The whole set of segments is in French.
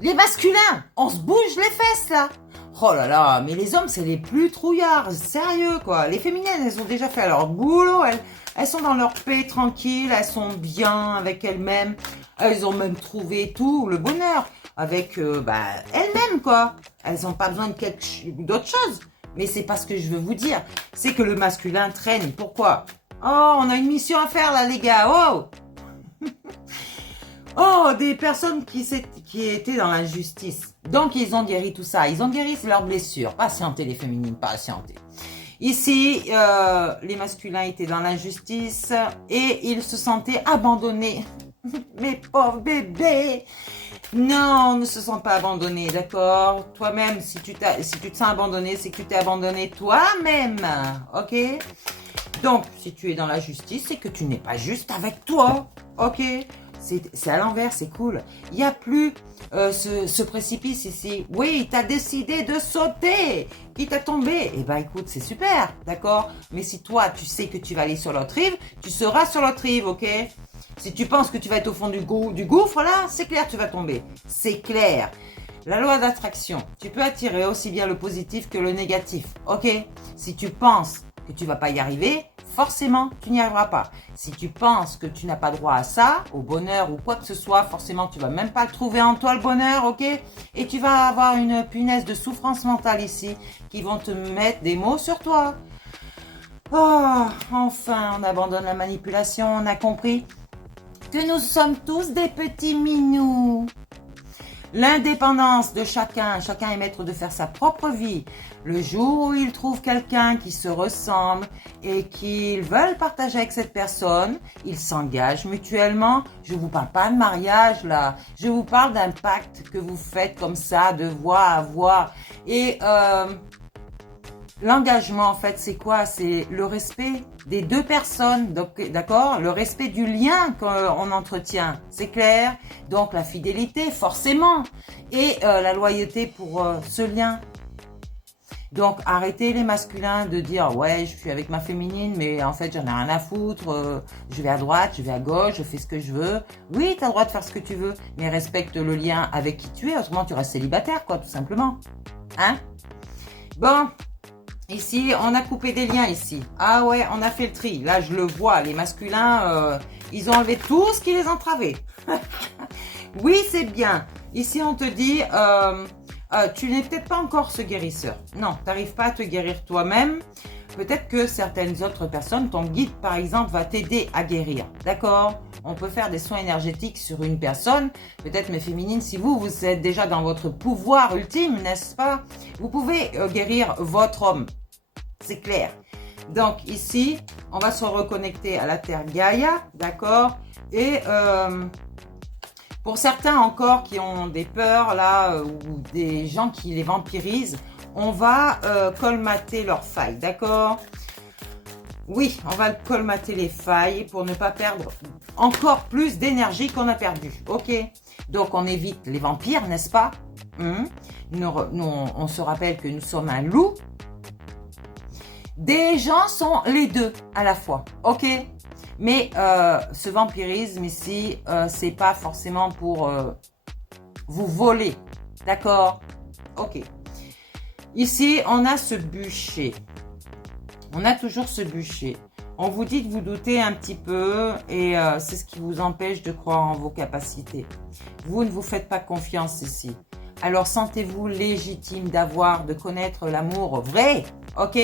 Les masculins, on se bouge les fesses là. Oh là là, mais les hommes, c'est les plus trouillards, sérieux quoi. Les féminines, elles ont déjà fait leur boulot, elles sont dans leur paix tranquille, elles sont bien avec elles-mêmes. Elles ont même trouvé tout le bonheur avec elles-mêmes quoi. Elles n'ont pas besoin d'autre chose. Mais c'est pas ce que je veux vous dire. C'est que le masculin traîne. Pourquoi? Oh, on a une mission à faire là les gars. Oh oh, des personnes qui étaient dans l'injustice. Donc, ils ont guéri tout ça. Ils ont guéri leurs blessures. Patientez, les féminines, patientez. Ici, les masculins étaient dans l'injustice et ils se sentaient abandonnés. Mes pauvres bébés. Non, ne se sent pas abandonné, d'accord? Toi-même, si tu te sens abandonné, c'est que tu t'es abandonné toi-même, ok? Donc, si tu es dans la justice, c'est que tu n'es pas juste avec toi, ok? C'est à l'envers, c'est cool. Il n'y a plus ce précipice ici. Oui, tu as décidé de sauter, quitte à tomber. Eh ben écoute, c'est super, d'accord? Mais si toi, tu sais que tu vas aller sur l'autre rive, tu seras sur l'autre rive, ok? Si tu penses que tu vas être au fond du gouffre, là, c'est clair, tu vas tomber. C'est clair. La loi d'attraction, tu peux attirer aussi bien le positif que le négatif, ok? Si tu penses que tu vas pas y arriver, forcément, tu n'y arriveras pas. Si tu penses que tu n'as pas droit à ça, au bonheur ou quoi que ce soit, forcément, tu vas même pas le trouver en toi, le bonheur, ok? Et tu vas avoir une punaise de souffrance mentale ici, qui vont te mettre des mots sur toi. Oh, enfin, on abandonne la manipulation, on a compris que nous sommes tous des petits minous. L'indépendance de chacun est maître de faire sa propre vie. Le jour où il trouve quelqu'un qui se ressemble et qu'ils veulent partager avec cette personne, ils s'engagent mutuellement. Je vous parle pas de mariage là, je vous parle d'un pacte que vous faites comme ça, de voix à voix. Et l'engagement, en fait, c'est quoi? C'est le respect des deux personnes, donc, d'accord? Le respect du lien qu'on entretient, c'est clair? Donc, la fidélité, forcément. Et la loyauté pour ce lien. Donc, arrêtez les masculins de dire « Ouais, je suis avec ma féminine, mais en fait, j'en ai rien à foutre. Je vais à droite, je vais à gauche, je fais ce que je veux. » Oui, tu as le droit de faire ce que tu veux, mais respecte le lien avec qui tu es. Autrement, tu restes célibataire, quoi, tout simplement. Hein? Bon. Ici, on a coupé des liens ici. Ah ouais, on a fait le tri. Là, je le vois. Les masculins, ils ont enlevé tout ce qui les entravait. Oui, c'est bien. Ici, on te dit, tu n'es peut-être pas encore ce guérisseur. Non, tu n'arrives pas à te guérir toi-même. Peut-être que certaines autres personnes, ton guide par exemple, va t'aider à guérir. D'accord? On peut faire des soins énergétiques sur une personne. Peut-être, mes féminines, si vous êtes déjà dans votre pouvoir ultime, n'est-ce pas? Vous pouvez guérir votre homme. C'est clair. Donc ici, on va se reconnecter à la Terre Gaïa, d'accord? Et pour certains encore qui ont des peurs là, ou des gens qui les vampirisent, on va colmater leurs failles, d'accord? Oui, on va colmater les failles pour ne pas perdre encore plus d'énergie qu'on a perdu, ok? Donc on évite les vampires, n'est-ce pas? On se rappelle que nous sommes un loup. Des gens sont les deux à la fois, ok? Mais ce vampirisme ici, c'est pas forcément pour vous voler, d'accord? Ok. Ici, on a ce bûcher. On a toujours ce bûcher. On vous dit de vous douter un petit peu et c'est ce qui vous empêche de croire en vos capacités. Vous ne vous faites pas confiance ici. Alors sentez-vous légitime de connaître l'amour vrai, ok?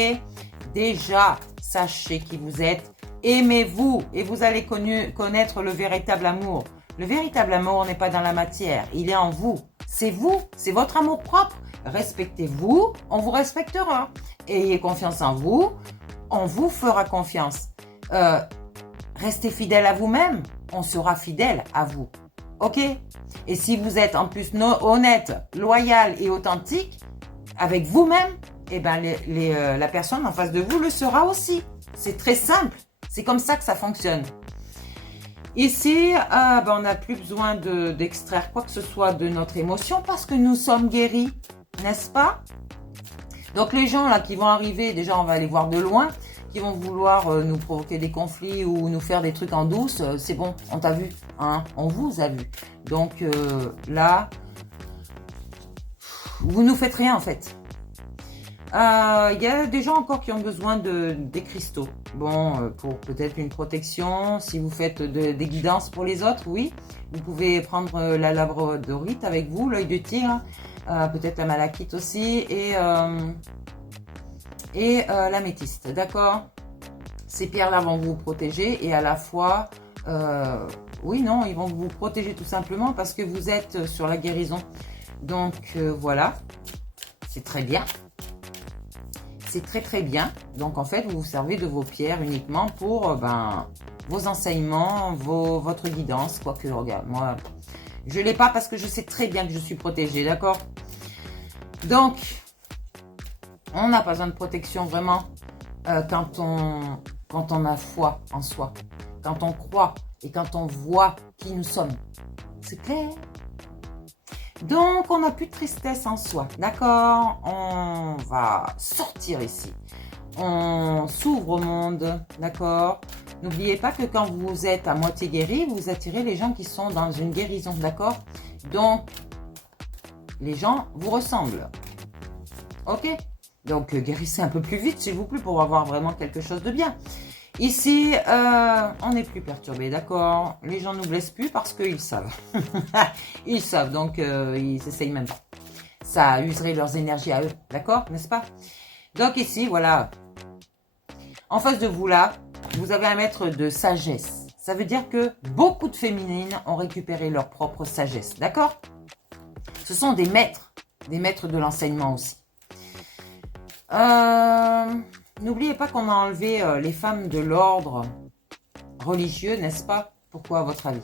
Déjà, sachez qui vous êtes, aimez-vous et vous allez connaître le véritable amour. Le véritable amour n'est pas dans la matière, il est en vous. C'est vous, c'est votre amour propre. Respectez-vous, on vous respectera. Ayez confiance en vous, on vous fera confiance. Restez fidèle à vous-même, on sera fidèle à vous. Ok? Et si vous êtes en plus honnête, loyal et authentique avec vous-même, eh ben la personne en face de vous le sera aussi. C'est très simple. C'est comme ça que ça fonctionne. Ici, on n'a plus besoin d'extraire quoi que ce soit de notre émotion parce que nous sommes guéris, n'est-ce pas? Donc les gens là qui vont arriver, déjà on va les voir de loin, qui vont vouloir nous provoquer des conflits ou nous faire des trucs en douce, c'est bon, on t'a vu, hein, on vous a vu. Donc là, vous nous faites rien en fait. Il y a des gens encore qui ont besoin des cristaux. Bon, pour peut-être une protection, si vous faites des guidances pour les autres, oui. Vous pouvez prendre la labradorite avec vous, l'œil de tigre, peut-être la malachite aussi, et l'améthyste, d'accord? Ces pierres-là vont vous protéger et à la fois, oui, non, ils vont vous protéger tout simplement parce que vous êtes sur la guérison. Donc, voilà, c'est très bien. C'est très très bien. Donc en fait, vous vous servez de vos pierres uniquement pour vos enseignements, votre guidance. Quoique, regarde, moi, je ne l'ai pas parce que je sais très bien que je suis protégée, d'accord? Donc, on n'a pas besoin de protection vraiment quand on a foi en soi, quand on croit et quand on voit qui nous sommes. C'est clair? Donc, on n'a plus de tristesse en soi, d'accord? On va sortir ici. On s'ouvre au monde, d'accord? N'oubliez pas que quand vous êtes à moitié guéri, vous attirez les gens qui sont dans une guérison, d'accord? Donc, les gens vous ressemblent. Ok? Donc, guérissez un peu plus vite, s'il vous plaît, pour avoir vraiment quelque chose de bien. Ici, on n'est plus perturbé, d'accord? Les gens ne nous blessent plus parce qu'ils savent. Ils savent, donc ils essayent même pas. Ça userait leurs énergies à eux, d'accord? N'est-ce pas? Donc ici, voilà. En face de vous, là, vous avez un maître de sagesse. Ça veut dire que beaucoup de féminines ont récupéré leur propre sagesse, d'accord? Ce sont des maîtres de l'enseignement aussi. N'oubliez pas qu'on a enlevé les femmes de l'ordre religieux, n'est-ce pas? Pourquoi, à votre avis?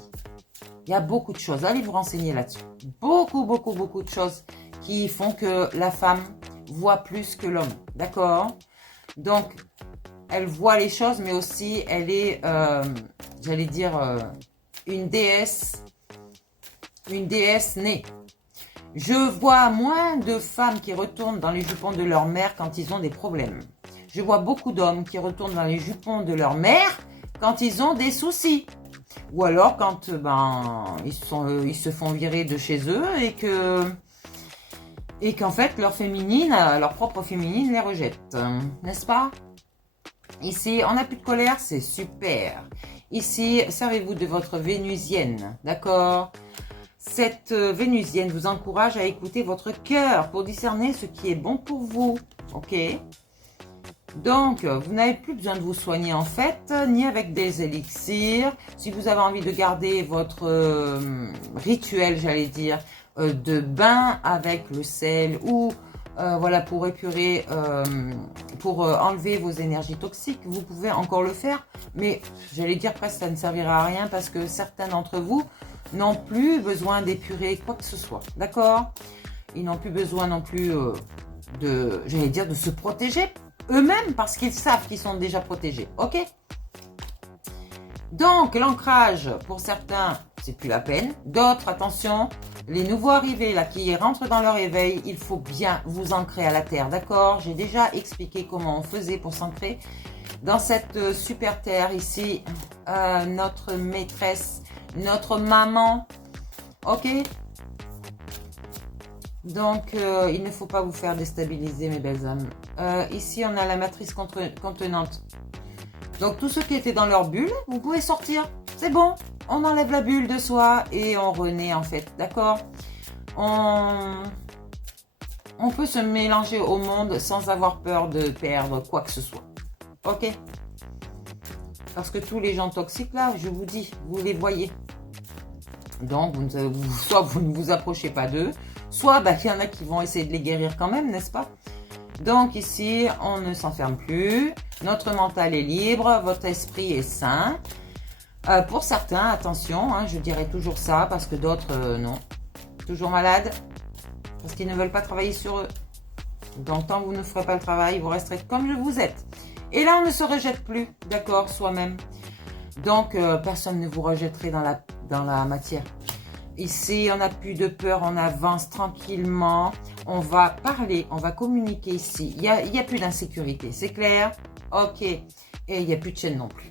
Il y a beaucoup de choses. Allez vous renseigner là-dessus. Beaucoup de choses qui font que la femme voit plus que l'homme. D'accord? Donc, elle voit les choses, mais aussi, elle est, j'allais dire, une déesse née. Je vois moins de femmes qui retournent dans les jupons de leur mère quand ils ont des problèmes. Je vois beaucoup d'hommes qui retournent dans les jupons de leur mère quand ils ont des soucis. Ou alors quand ils se font virer de chez eux et qu'en fait leur propre féminine les rejette. N'est-ce pas? Ici, on n'a plus de colère, c'est super. Ici, servez-vous de votre vénusienne, d'accord? Cette vénusienne vous encourage à écouter votre cœur pour discerner ce qui est bon pour vous, ok? Donc, vous n'avez plus besoin de vous soigner en fait, ni avec des élixirs. Si vous avez envie de garder votre rituel, j'allais dire, de bain avec le sel ou voilà, pour épurer, pour enlever vos énergies toxiques, vous pouvez encore le faire. Mais j'allais dire presque ça ne servira à rien parce que certains d'entre vous n'ont plus besoin d'épurer quoi que ce soit, d'accord? Ils n'ont plus besoin non plus j'allais dire, de se protéger eux-mêmes parce qu'ils savent qu'ils sont déjà protégés, ok? Donc, l'ancrage, pour certains, c'est plus la peine. D'autres, attention, les nouveaux arrivés là qui rentrent dans leur éveil, il faut bien vous ancrer à la terre, d'accord? J'ai déjà expliqué comment on faisait pour s'ancrer dans cette super terre ici, notre maîtresse, notre maman, ok? Donc, il ne faut pas vous faire déstabiliser, mes belles âmes. Ici, on a la matrice contenante. Donc, tous ceux qui étaient dans leur bulle, vous pouvez sortir. C'est bon, on enlève la bulle de soi et on renaît, en fait. D'accord? On peut se mélanger au monde sans avoir peur de perdre quoi que ce soit. Ok? Parce que tous les gens toxiques, là, je vous dis, vous les voyez. Donc, soit vous ne vous approchez pas d'eux, soit il y en a qui vont essayer de les guérir quand même, n'est-ce pas? Donc ici, on ne s'enferme plus. Notre mental est libre, votre esprit est sain. Pour certains, attention, je dirais toujours ça, parce que d'autres, non. Toujours malades, parce qu'ils ne veulent pas travailler sur eux. Donc, tant que vous ne ferez pas le travail, vous resterez comme vous êtes. Et là, on ne se rejette plus, d'accord, soi-même. Donc, personne ne vous rejetterait dans la matière. Ici, on n'a plus de peur, on avance tranquillement. On va parler, on va communiquer ici. Il y a plus d'insécurité, c'est clair? Ok. Et il n'y a plus de chaîne non plus.